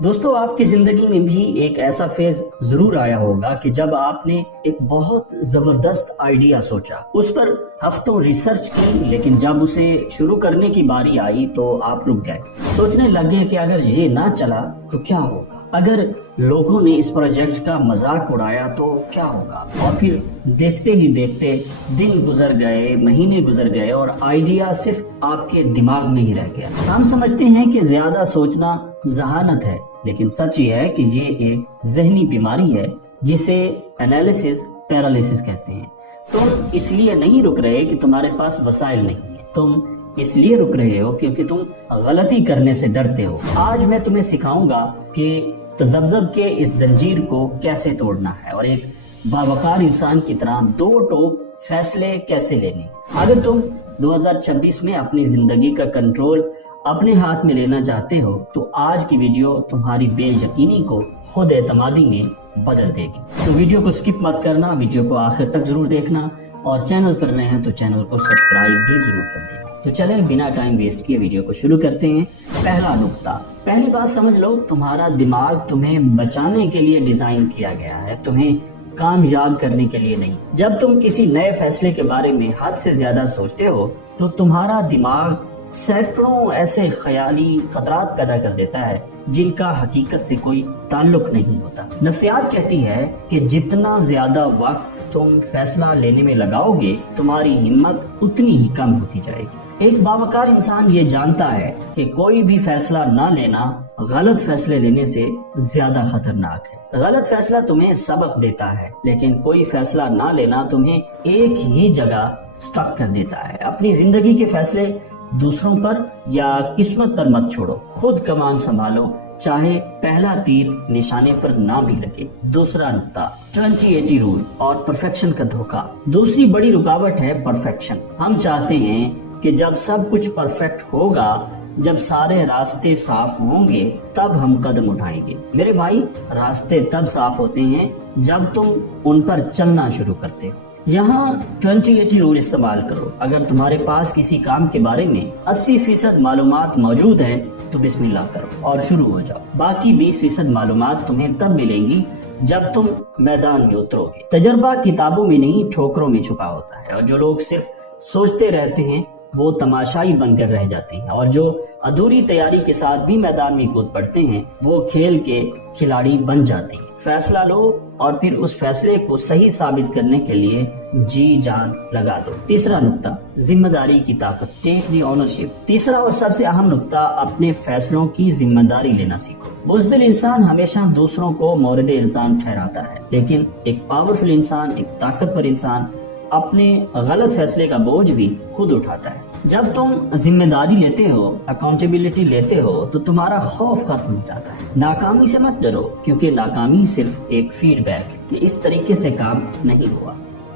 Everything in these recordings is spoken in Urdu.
دوستو آپ کی زندگی میں بھی ایک ایسا فیز ضرور آیا ہوگا کہ جب آپ نے ایک بہت زبردست آئیڈیا سوچا، اس پر ہفتوں ریسرچ کی، لیکن جب اسے شروع کرنے کی باری آئی تو آپ رک گئے، سوچنے لگے کہ اگر یہ نہ چلا تو کیا ہوگا، اگر لوگوں نے اس پروجیکٹ کا مذاق اڑایا تو کیا ہوگا، اور پھر دیکھتے ہی دیکھتے دن گزر گئے، مہینے گزر گئے اور آئیڈیا صرف آپ کے دماغ میں ہی رہ گیا۔ ہم سمجھتے ہیں کہ زیادہ سوچنا ذہانت ہے، لیکن سچ یہ ہے کہ یہ ایک ذہنی بیماری ہے جسے انالیسس پیرالیسس کہتے ہیں۔ تم اس لیے نہیں رک رہے کہ تمہارے پاس وسائل نہیں ہیں، تم اس لیے رک رہے ہو کیونکہ تم غلطی کرنے سے ڈرتے ہو۔ آج میں تمہیں سکھاؤں گا کہ تذبذب کے اس زنجیر کو کیسے توڑنا ہے اور ایک باوقار انسان کی طرح دو ٹوک فیصلے کیسے لینے۔ اگر تم 2026 میں اپنی زندگی کا کنٹرول اپنے ہاتھ میں لینا چاہتے ہو تو آج کی ویڈیو تمہاری بے یقینی کو خود اعتمادی میں بدل دے گی۔ تو ویڈیو کو سکپ مت کرنا، ویڈیو کو آخر تک ضرور دیکھنا، اور چینل پر نئے ہیں تو چینل کو سبسکرائب بھی ضرور کر دینا۔ تو چلیں بنا ٹائم ویسٹ کیے ویڈیو کو شروع کرتے ہیں۔ پہلا نقطہ، پہلی بات سمجھ لو، تمہارا دماغ تمہیں بچانے کے لیے ڈیزائن کیا گیا ہے، تمہیں کامیاب کرنے کے لیے نہیں۔ جب تم کسی نئے فیصلے کے بارے میں حد سے زیادہ سوچتے ہو تو تمہارا دماغ سینکڑوں ایسے خیالی خطرات پیدا کر دیتا ہے جن کا حقیقت سے کوئی تعلق نہیں ہوتا۔ نفسیات کہتی ہے کہ جتنا زیادہ وقت تم فیصلہ لینے میں لگاؤ گے، تمہاری ہمت اتنی ہی کم ہوتی جائے گی۔ ایک باوقار انسان یہ جانتا ہے کہ کوئی بھی فیصلہ نہ لینا غلط فیصلے لینے سے زیادہ خطرناک ہے۔ غلط فیصلہ تمہیں سبق دیتا ہے، لیکن کوئی فیصلہ نہ لینا تمہیں ایک ہی جگہ سٹک کر دیتا ہے۔ اپنی زندگی کے فیصلے دوسروں پر یا قسمت پر مت چھوڑو، خود کمان سنبھالو، چاہے پہلا تیر نشانے پر نہ بھی لگے۔ دوسرا نقطہ، 20-80 رول اور پرفیکشن کا دھوکہ۔ دوسری بڑی رکاوٹ ہے پرفیکشن۔ ہم چاہتے ہیں کہ جب سب کچھ پرفیکٹ ہوگا، جب سارے راستے صاف ہوں گے، تب ہم قدم اٹھائیں گے۔ میرے بھائی، راستے تب صاف ہوتے ہیں جب تم ان پر چلنا شروع کرتے ہو۔ یہاں 20-80 رول استعمال کرو۔ اگر تمہارے پاس کسی کام کے بارے میں 80% معلومات موجود ہیں تو بسم اللہ کرو اور شروع ہو جاؤ۔ باقی 20% معلومات تمہیں تب ملیں گی جب تم میدان میں اترو گے۔ تجربہ کتابوں میں نہیں، ٹھوکروں میں چھپا ہوتا ہے، اور جو لوگ صرف سوچتے رہتے ہیں وہ تماشائی بن کر رہ جاتے ہیں، اور جو ادھوری تیاری کے ساتھ بھی میدان میں کود پڑتے ہیں وہ کھیل کے کھلاڑی بن جاتے ہیں۔ فیصلہ لو اور پھر اس فیصلے کو صحیح ثابت کرنے کے لیے جی جان لگا دو۔ تیسرا نقطہ، ذمہ داری کی طاقت، ٹیک دی اونرشپ۔ تیسرا اور سب سے اہم نقطہ، اپنے فیصلوں کی ذمہ داری لینا سیکھو۔ بزدل انسان ہمیشہ دوسروں کو مورد الزام ٹھہراتا ہے، لیکن ایک پاورفل انسان، ایک طاقتور انسان اپنے غلط فیصلے کا بوجھ بھی خود اٹھاتا ہے۔ جب تم ذمہ داری لیتے ہو، اکاؤنٹیبلٹی لیتے ہو، تو تمہارا خوف ختم ہو جاتا ہے۔ ناکامی سے مت ڈرو، کیونکہ ناکامی صرف ایک فیڈ بیک ہے کہ اس طریقے سے کام نہیں ہوا۔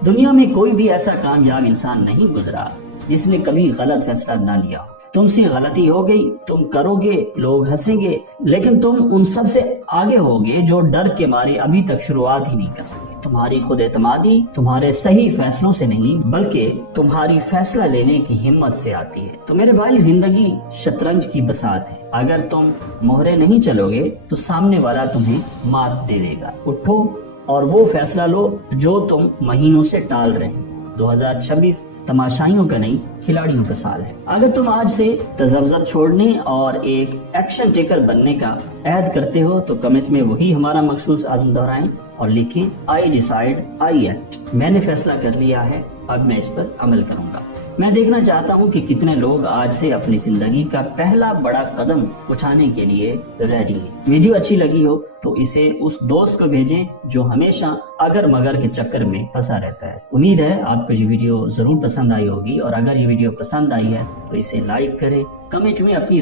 دنیا میں کوئی بھی ایسا کامیاب انسان نہیں گزرا جس نے کبھی غلط فیصلہ نہ لیا ہو۔ تم سے غلطی ہو گئی، تم کرو گے، لوگ ہنسیں گے، لیکن تم ان سب سے آگے ہوگے جو ڈر کے مارے ابھی تک شروعات ہی نہیں کر سکے۔ تمہاری خود اعتمادی تمہارے صحیح فیصلوں سے نہیں، بلکہ تمہاری فیصلہ لینے کی ہمت سے آتی ہے۔ تو میرے بھائی، زندگی شطرنج کی بساط ہے۔ اگر تم مہرے نہیں چلو گے تو سامنے والا تمہیں مات دے دے گا۔ اٹھو اور وہ فیصلہ لو جو تم مہینوں سے ٹال رہے ہیں۔ 2026 تماشائیوں کا نہیں، کھلاڑیوں کا سال ہے۔ اگر تم آج سے تذبذب چھوڑنے اور ایک ایکشن ٹیکر بننے کا عہد کرتے ہو تو کمنٹ میں وہی ہمارا مخصوص عزم دہرائیں اور لکھیں I decide, I act۔ میں نے فیصلہ کر لیا ہے، اب میں اس پر عمل کروں گا۔ میں دیکھنا چاہتا ہوں کہ کتنے لوگ آج سے اپنی زندگی کا پہلا بڑا قدم اٹھانے کے لیے ریڈی ہیں۔ ویڈیو اچھی لگی ہو تو اسے اس دوست کو بھیجیں جو ہمیشہ اگر مگر کے چکر میں پھنسا رہتا ہے۔ امید ہے آپ کو یہ ویڈیو ضرور پسند آئی ہوگی، اور اگر یہ ویڈیو پسند آئی ہے تو اسے لائک کریں، کمنٹ میں اپنی